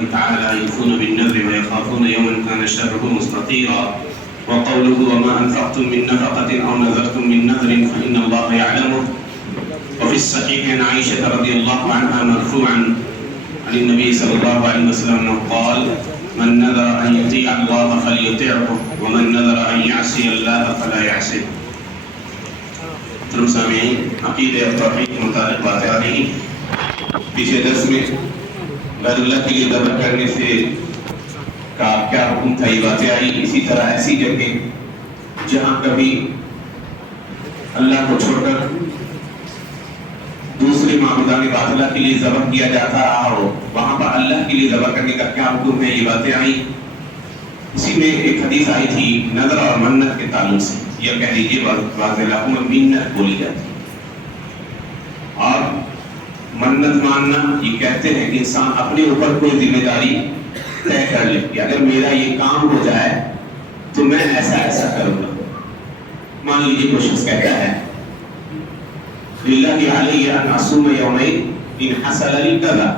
الله تعالى يوفون بالنذر ويخافون يوما كان شره مستطيرا وقوله وما أنفقتم من نفقة أو نذرتم من نذر فإن الله يعلمه. وفي الصحيح عن عائشة رضي الله عنها مرفوعا عن النبي صلى الله عليه وسلم قال من نذر أن يطيع الله فليطعه ومن نذر أن يعصي الله فلا يعصيه. سامعین، عقیدہ اور توحید کے متعلق باتیں آ رہی ہیں۔ پچھلے درس میں غیر اللہ کے لیے ذبح کرنے سے کا کیا حکم تھا، یہ باتیں آئی۔ اسی طرح ایسی جگہ جہاں کبھی اللہ کو چھوڑ کر دوسرے معبودان باطلہ کے لیے ذبح کیا جاتا رہا ہو، وہاں پر اللہ کے لیے ذبح کرنے کا کیا حکم ہے، یہ باتیں آئی۔ اسی میں ایک حدیث آئی تھی نظر اور منت کے تعلق سے، یا کہہ لیجیے بعض علاقوں میں منت بولی جاتی ہے۔ اور منت ماننا یہ کہتے ہیں کہ انسان اپنے اوپر کوئی ذمہ داری طے کر لے کہ اگر میرا یہ کام ہو جائے تو میں ایسا ایسا کروں گا۔ مان لیجیے کوئی شخص کہتا ہے للہ علی ان اصوم یومین ان حصل لی کذا،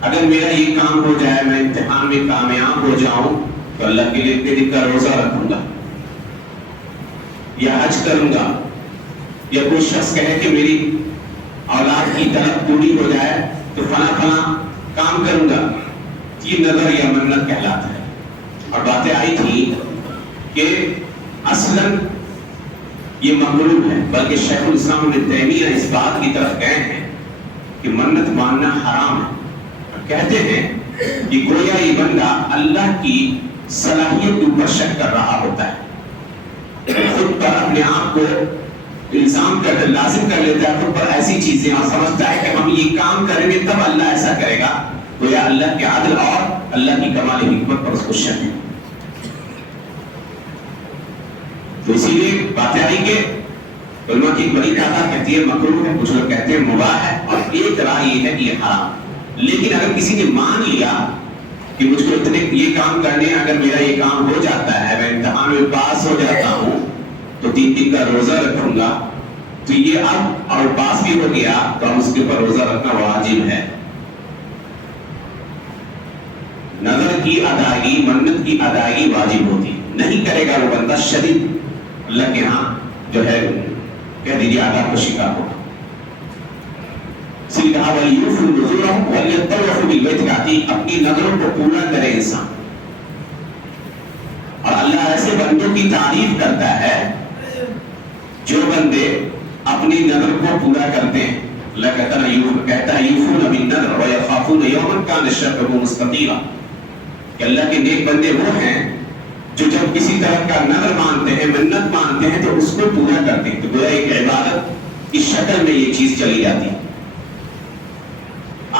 اگر میرا یہ کام ہو جائے، میں امتحان میں کامیاب ہو جاؤں تو اللہ کے لیے اتنے دن کا روزہ رکھوں گا یا حج کروں گا۔ یا کوئی شخص کہے کہ میری اولاد کی طلب پوری ہو جائے تو فلاں فلاں کام کروں گا، یہ نظر یا منت کہلاتا ہے۔ اور باتیں آئی تھی کہ اصلاً یہ مغلوب ہے، بلکہ شیخ الاسلام ابن تیمیہ اس بات کی طرف گئے ہیں کہ منت ماننا حرام ہے۔ کہتے ہیں کہ گویا یہ بندہ اللہ کی صلاحیت کے اوپر شک کر رہا ہوتا ہے، خود پر اپنے آپ کو الزام کر لازم کر لیتا ہے خود پر ایسی چیزیں، اور سمجھتا ہے کہ ہم یہ کام کریں گے تب اللہ ایسا کرے گا۔ گویا اللہ کے عدل اور اللہ کی کمال حکمت پر اس کو شک ہے۔ تو اسی لیے باتیں آئی کہ علماء کی بڑی تعداد کہتی ہے مکروہ ہے، کچھ لوگ کہتے ہیں مباح ہے، اور ایک رائے یہ ہے کہ یہ حرام۔ لیکن اگر کسی نے مان لیا کہ مجھ کو اتنے یہ کام کرنے، اگر میرا یہ کام ہو جاتا ہے، میں امتحان میں پاس ہو جاتا ہوں تو 3 دن کا روزہ رکھوں گا، تو یہ اب اور پاس بھی ہو گیا تو اب اس کے اوپر روزہ رکھنا واجب ہے۔ نظر کی ادائیگی، منت کی ادائیگی واجب ہوتی، نہیں کرے گا وہ بندہ شدید اللہ کے ہاں جو ہے کہہ دیجیے عذاب کا شکار ہوگا۔ اسی کہا وَلْيُوفُوا نُذُورَهُمْ وَلْيَطَّوَّفُوا بِالْبَيْتِ الْعَتِيقِ، اپنی نظروں کو پورا کرے انسان۔ اور اللہ ایسے بندوں کی تعریف کرتا ہے جو بندے اپنی نظر کو پورا کرتے ہیں۔ اللہ کہتا ہے یوفون بالنذر ویخافون یوما کان شرہ مستطیرا، کہ اللہ کے نیک بندے وہ ہیں جو جب کسی طرح کا نظر مانتے ہیں، منت مانتے ہیں تو اس کو پورا کرتے ہیں۔ تو گویا ایک عبادت کی شکل میں یہ چیز چلی جاتی ہے۔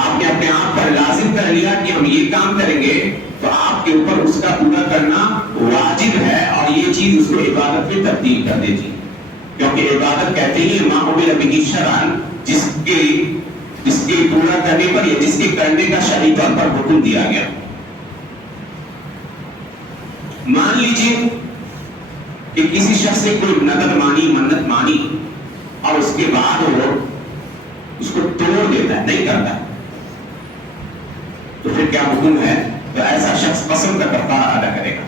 آپ نے اپنے آپ پر لازم کر لیا کہ ہم یہ کام کریں گے تو آپ کے اوپر اس کا پورا کرنا واجب ہے، اور یہ چیز اس کو عبادت میں تبدیل کر دیتی ہے۔ کیونکہ عبادت کہتے ہی ما عمل بہ شرعا، جس کے پورا کرنے پر یا جس کے کرنے کا شرعی طور پر حکم دیا گیا۔ مان لیجئے کہ کسی شخص نے کوئی نظر مانی، منت مانی، اور اس کے بعد وہ اس کو توڑ دیتا ہے، نہیں کرتا، تو پھر کیا حکم ہے؟ تو ایسا شخص قسم کا کفارہ ادا کرے گا۔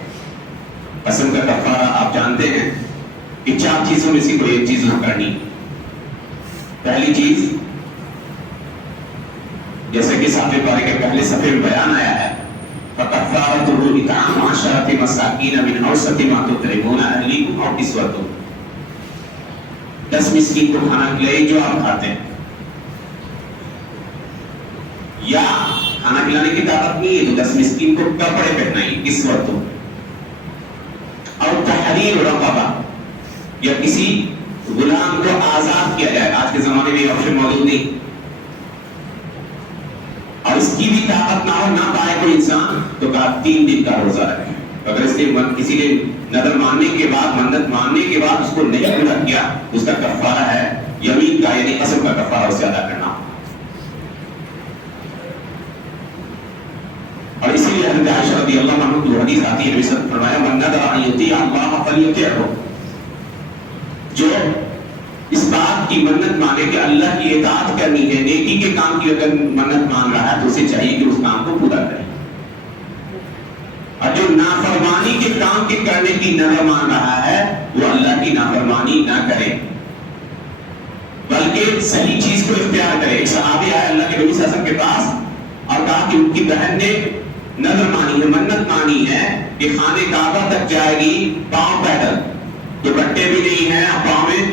قسم کا کفارہ آپ جانتے ہیں کہ 4 چیزوں میں سے کوئی ایک چیز کرنی۔ پہلی چیز جیسے کہ صحابہ پارے کے پہلے صفحے میں بیان آیا ہے فَكَفَّارَتُهُ إِطْعَامُ 10 مَسَاكِينَ مِنْ أَوْسَطِ مَا تُطْعِمُونَ أَهْلِيكُمْ أَوْ كِسْوَتُهُمْ، 10 مسکین کو کھانا کھلائیے جو آپ کھاتے ہیں، یا کھانا کھلانے کی طاقت نہیں ہے تو 10 مسکین کو کپڑے پہنائیے، کسوتوں، اور تحریر رقبہ، یا کسی غلام کو آزاد کیا جائے۔ آج کے زمانے میں یہ آپشن موجود نہیں، اور اس کی بھی طاقت نہ ہو، نہ پائے کوئی انسان، تو کہا 3 دن کا روزہ رکھے۔ اگر اس نے کسی نے نظر ماننے کے بعد، منت ماننے کے بعد اس کو نہیں پورا کیا، اس کا کفارہ ہے یمین کا، یعنی قسم کا کفارہ اسے ادا کرنا۔ اور اسی لیے حضرت عائشہ رضی اللہ عنہ کی حدیث آتی ہے، نبی صلی اللہ علیہ وسلم نے فرمایا من نذر ان یطیع اللہ فلیطعہ، جو اس بات کی منت مانے کہ اللہ کی اطاعت کرنی ہے، نیکی کے کام کی اگر منت مان رہا ہے تو اسے چاہیے کہ اس کام کو پورا کرے، اور جو نافرمانی کے کام کے کرنے کی نظر مان رہا ہے وہ اللہ کی نافرمانی نہ کرے بلکہ صحیح چیز کو اختیار کرے۔ ایک صحابی آیا اللہ کے نبی صلی اللہ علیہ وسلم کے پاس اور کہا کہ ان کی بہن نے نظر مانی ہے، منت مانی ہے کہ خانے کعبہ تک جائے گی پاؤں پیدل، دوپٹے بھی نہیں ہیں اور پاؤں میں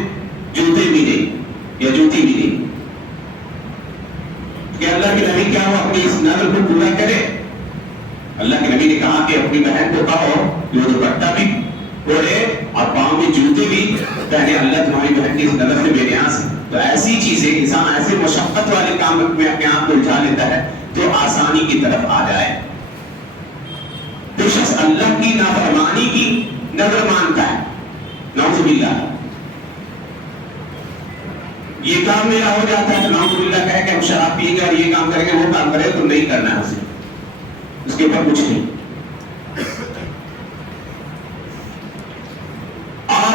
جوتے بھی نہیں یا جوتی بھی نہیں، کہ اللہ کے نبی کیا وہ اپنی اس نظر کو پورا کرے؟ اللہ کے نبی نے کہا کہ اپنی بہن کو کہو کہ وہ دوپٹہ بھی اوڑھے اور پاؤں میں جوتے بھی پہنے، اللہ تمہاری بہن کی اس نظر سے بے نیاز ہے۔ تو ایسی چیزیں انسان ایسے مشقت والے کام میں اپنے آپ کو الجھا لیتا ہے تو آسانی کی طرف آ جائے۔ تو شخص اللہ کی نافرمانی کی نظر مانتا ہے، نعوذ باللہ، یہ کام میرا ہو جاتا ہے تو نعوذ باللہ کہے کہ ہم شراب پییں گے اور یہ کام کریں گے، وہ کام کرے تو نہیں کرنا ہے اسے، اس کے اوپر کچھ نہیں۔ اور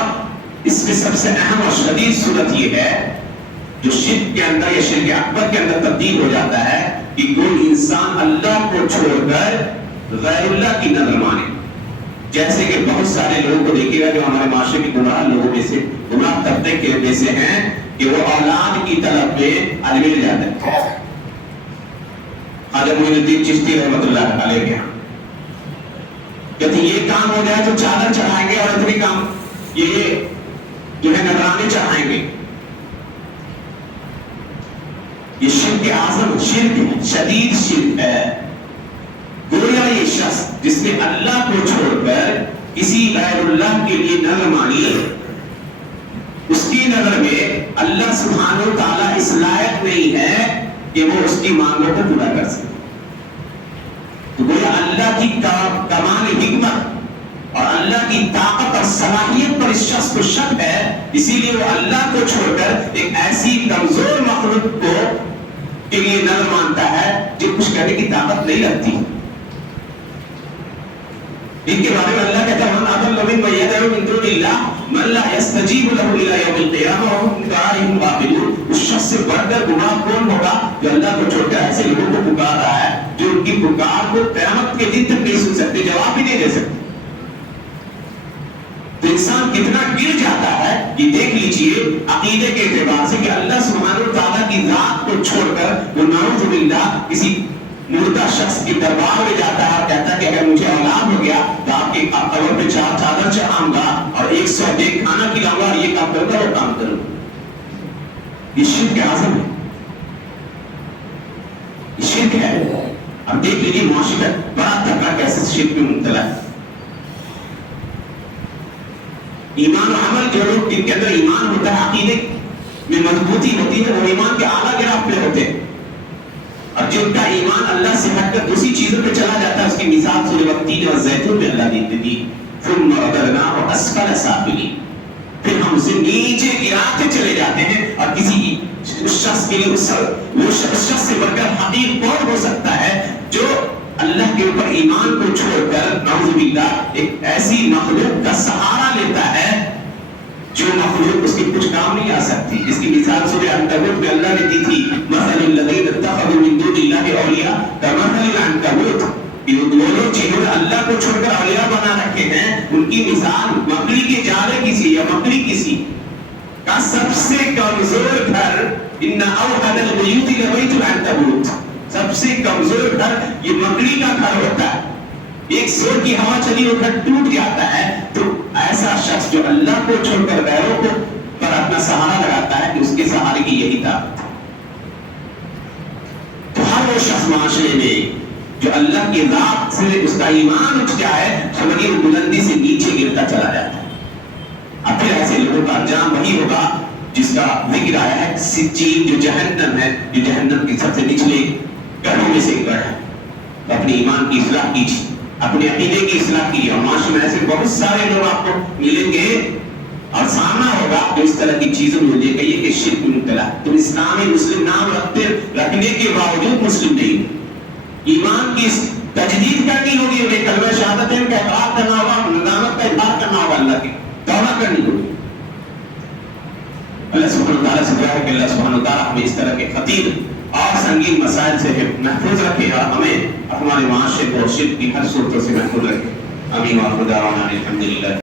اس میں سب سے اہم اور شدید صورت یہ ہے جو شرک کے اندر یا شرک اکبر کے اندر تبدیل ہو جاتا ہے کہ کوئی انسان اللہ کو چھوڑ کر غیر اللہ کی نظر مانے۔ جیسے کہ بہت سارے لوگوں کو دیکھے گا جو ہمارے معاشرے کے گمراہ لوگوں میں سے، گمراہ طبقے کے میں سے ہیں کہ وہ اولاد کی طلب میں اجمیر جاتے ہیں۔ خواجہ معین الدین چشتی رحمۃ اللہ علیہ کے یہاں کہتے یہ کام ہو جائے تو چادر چڑھائیں گے اور اتنی کام یہ جو ہے نذرانے چڑھائیں گے۔ یہ شرک اعظم شرک ہے، شدید شرک ہے۔ گویا یہ شخص جس نے اللہ کو چھوڑ کر کسی غیر اللہ کے لیے نظر مانی، اس کی نظر میں اللہ سبحانہ و تعالیٰ اس لائق نہیں ہے کہ وہ اس کی مانگوں کو پورا کر سکے۔ تو گویا اللہ کی کمال حکمت اور اللہ کی طاقت اور صلاحیت پر اس شخص کو شک ہے، اسی لیے وہ اللہ کو چھوڑ کر ایک ایسی کمزور مخلوق کو کے لیے نظر مانتا ہے جو کچھ کرنے کی طاقت نہیں رکھتی۔ ان کے بارے میں اللہ کہتا ہے من اضل ممن يدعو من دون الله من لا يستجيب له الى يوم القيامه وهم من دعائهم غافلون۔ اس شخص سے بڑھ کر گناہ کون ہوگا جو اللہ کو چھوڑ کر ایسے لوگوں کو پکار رہا ہے جو ان کی پکار کو قیامت کے دن تک نہیں سن سکتے، جواب بھی نہیں دے سکتے۔ تو انسان کتنا گر جاتا ہے یہ دیکھ لیجئے عقیدے کے اعتبار سے کہ اللہ سبحانہ وتعالیٰ کی ذات کو چھوڑ کر وہ نعوذ باللہ کسی مردہ شخص کے دربار میں جاتا ہے اور کہتا ہے کہ اگر مجھے اولاد ہو گیا تو آپ کے قبر پہ 4 چادر چڑھاؤں گا اور 100 دیگ کھانا کھلاؤں گا اور یہ کام کروں گا وہ کام کروں گا۔ یہ شرک اعظم ہے، یہ شرک ہے۔ اب دیکھ لیجیے معاشرہ بڑا طبقہ کیسے شرک میں مبتلا ہے۔ ایمان و عمل جو لوگ جن کے اندر ایمان ہوتا ہے، عقیدے میں مضبوطی ہوتی ہے، وہ ایمان کے اعلیٰ گراف پہ ہوتے ہیں، اور جن کا ایمان اللہ سے ہٹ کر دوسری چیزوں پہ چلا جاتا ہے اس کی مثال سورہ والتین والزیتون میں اللہ دیتے دی ثم رددناہ اسفل سافلین، پھر ہم اسے نیچے گراتے چلے جاتے ہیں۔ اور کسی اس شخص کے لیے وہ شخص سے بڑھ کر حقیر کون ہو سکتا ہے جو اللہ کے اوپر ایمان کو چھوڑ کر نعوذ باللہ ایک ایسی مخلوق کا سہارا لیتا ہے جو مخلوق اس کے کچھ کام نہیں آ سکتی۔ اس کی مثال سورہ عنکبوت میں اللہ نے دی تھی مثل الذین اتخذوا من دون اللہ اولیاء کمثل العنکبوت، کہ وہ لوگ جنہوں نے اللہ کو چھوڑ کر اولیاء بنا رکھے ہیں ان کی مثال مکڑی کے جالے کی سی یا مکڑی کی سی کا سب سے کمزور گھر ان اوحد البیوت لبیت العنکبوت، سب سے کمزور گھر یہ مکڑی کا گھر ہوتا ہے، ایک زور کی ہوا چلی وہ گھر ٹوٹ جاتا ہے۔ تو ایسا شخص جو اللہ کو چھوڑ کر غیروں کو پر اپنا سہارا لگاتا ہے کہ اس کے سہارے کی یہی طاقت ہے۔ تو ہر وہ شخص معاشرے میں جو اللہ کی ذات سے اس کا ایمان اٹھ جائے سمجھیے وہ بلندی سے نیچے گرتا چلا جاتا ہے۔ اب پھر ایسے لوگوں کا انجام وہی ہوگا جس کا ذکر آیا ہے سجین جو جہنم ہے، جو جہنم کی سب سے نچلے گڑھوں میں سے ایک گڑھ ہے۔ تو اپنی ایمان کی اصلاح کیجیے، اپنے عقیدے کی اصلاح کیجیے، اور معاشرے میں ایسے بہت سارے لوگ آپ کو ملیں گے اور سامنا ہوگا جو اس طرح کی چیزوں میں یہ کہیے کہ شرک میں مبتلا ہے۔ تم اسلامی مسلم نام رکھنے کے باوجود مسلم نہیں، ایمان کی تجدید کرنی ہوگی، انہیں کلمہ شہادتین کا اقرار کرنا ہوگا، ندامت کا اظہار کرنا ہوگا، اللہ کی توبہ کرنی ہوگی۔ اللہ سبحانہ تعالیٰ سے دعا ہے کہ اللہ سبحانہ تعالیٰ ہمیں اس طرح کے خطیر اور سنگین مسائل سے محفوظ رکھے اور ہمیں ہمارے معاشرے کو شرک کی ہر صورتوں سے محفوظ رکھے. آمین. وآخر دعوانا الحمدللہ.